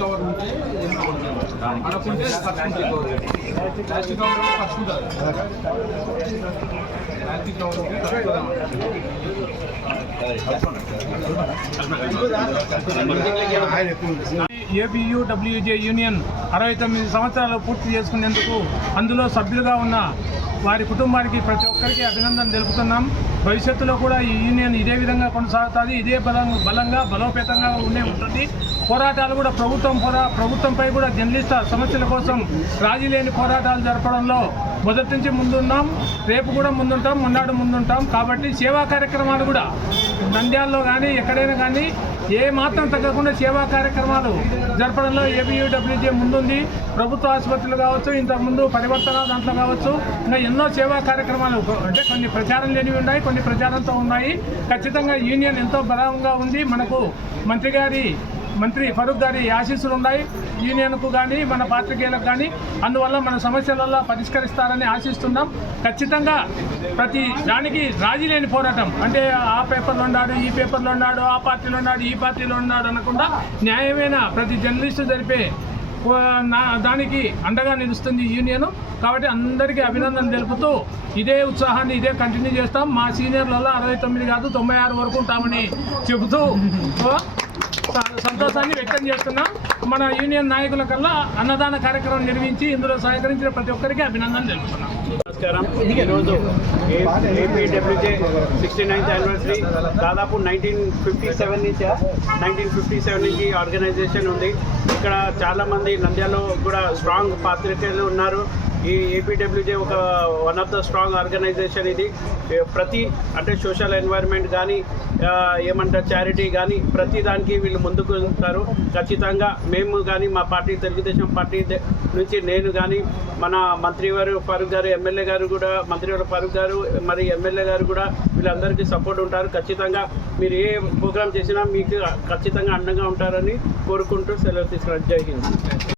Cover ఉంటే ఏం పడదు. కవర్ ప్లాస్టిక్ కవర్ ఉంటే కట్టుకుంటుంది. ప్లాస్టిక్ కవర్ ఉంటే కట్టుకుందాం. యూనియన్ అరవై తొమ్మిది సంవత్సరాలు పూర్తి చేసుకునేందుకు అందులో సభ్యులుగా ఉన్న వారి కుటుంబానికి ప్రతి ఒక్కరికి అభినందన తెలుపుతున్నాం. భవిష్యత్తులో కూడా ఈ యూనియన్ ఇదే విధంగా కొనసాగుతుంది. ఇదే బలం బలంగా బలోపేతంగా ఉండే ఉంటుంది. పోరాటాలు కూడా ప్రభుత్వం పోరా ప్రభుత్వంపై కూడా జర్నలిస్ట్ సమస్యల కోసం రాజీ లేని పోరాటాలు జరపడంలో మొదటి నుంచి ముందున్నాం. రేపు కూడా ముందుంటాం. మొన్నాడు ముందుంటాం. కాబట్టి సేవా కార్యక్రమాలు కూడా నంద్యాలలో కానీ ఎక్కడైనా కానీ ఏ మాత్రం తగ్గకుండా సేవా కార్యక్రమాలు జరపడంలో ఏబియూడబ్ల్యూజే ముందుంది. ప్రభుత్వ ఆసుపత్రులు కావచ్చు ఇంతకుముందు పరివర్తన దాంట్లో కావచ్చు ఇంకా ఎన్నో సేవా కార్యక్రమాలు అంటే కొన్ని ప్రచారం లేనివి ఉన్నాయి కొన్ని ప్రచారంతో ఉన్నాయి. ఖచ్చితంగా యూనియన్ ఎంతో బలంగా ఉంది. మనకు మంత్రి గారి మంత్రి ఫరూక్ గారి ఆశీస్సులు ఉన్నాయి. యూనియన్కు కానీ మన పాత్రికేయులకు కానీ అందువల్ల మన సమస్యలలో పరిష్కరిస్తారని ఆశిస్తున్నాం. ఖచ్చితంగా ప్రతి దానికి రాజీ లేని పోరాటం. అంటే ఆ పేపర్లో ఉన్నాడు ఈ పేపర్లో ఉన్నాడు ఆ పార్టీలో ఉన్నాడు ఈ పార్టీలో ఉన్నాడు అనకుండా న్యాయమైన ప్రతి జర్నలిస్టు జరిపే దానికి అండగా నిలుస్తుంది యూనియన్ కాబట్టి అందరికీ అభినందన తెలుపుతూ ఇదే ఉత్సాహాన్ని ఇదే కంటిన్యూ చేస్తాం. మా సీనియర్లలో అరవై తొమ్మిది కాదు తొంభై ఆరు వరకు ఉంటామని చెబుతూ. సంతోషాన్ని వ్యక్తం చేస్తున్నాం. మన యూనియన్ నాయకుల కల్లా అన్నదాన కార్యక్రమం నిర్వహించి ఇందులో సహకరించిన ప్రతి ఒక్కరికి అభినందన తెలుపుతున్నాం. నమస్కారం. ఈరోజు ఏపీడబ్ల్యూజే సిక్స్టీ నైన్త్ యానివర్సరీ దాదాపు నైన్టీన్ ఫిఫ్టీ సెవెన్ నుంచి నైన్టీన్ ఫిఫ్టీ సెవెన్ నుంచి ఆర్గనైజేషన్ ఉంది. ఇక్కడ చాలామంది నంద్యాలో కూడా స్ట్రాంగ్ పాత్రికేయులు ఉన్నారు. ఈ ఏపీడబ్ల్యూజే ఒక one of the strong organization ఇది. ప్రతి అంటే సోషల్ ఎన్వైర్న్మెంట్ కానీ ఏమంటారు చారిటీ కానీ ప్రతి దానికి వీళ్ళు ముందుకు ఉంటారు. ఖచ్చితంగా మేము కానీ మా పార్టీ తెలుగుదేశం పార్టీ నుంచి నేను కానీ మన మంత్రి వారు గారు ఎమ్మెల్యే గారు కూడా మంత్రి వారు గారు మరి ఎమ్మెల్యే గారు కూడా వీళ్ళందరికీ సపోర్ట్ ఉంటారు. ఖచ్చితంగా మీరు ఏ ప్రోగ్రామ్ చేసినా మీకు ఖచ్చితంగా అండంగా ఉంటారని కోరుకుంటూ సెలవు తీసుకున్నారు జై హింద్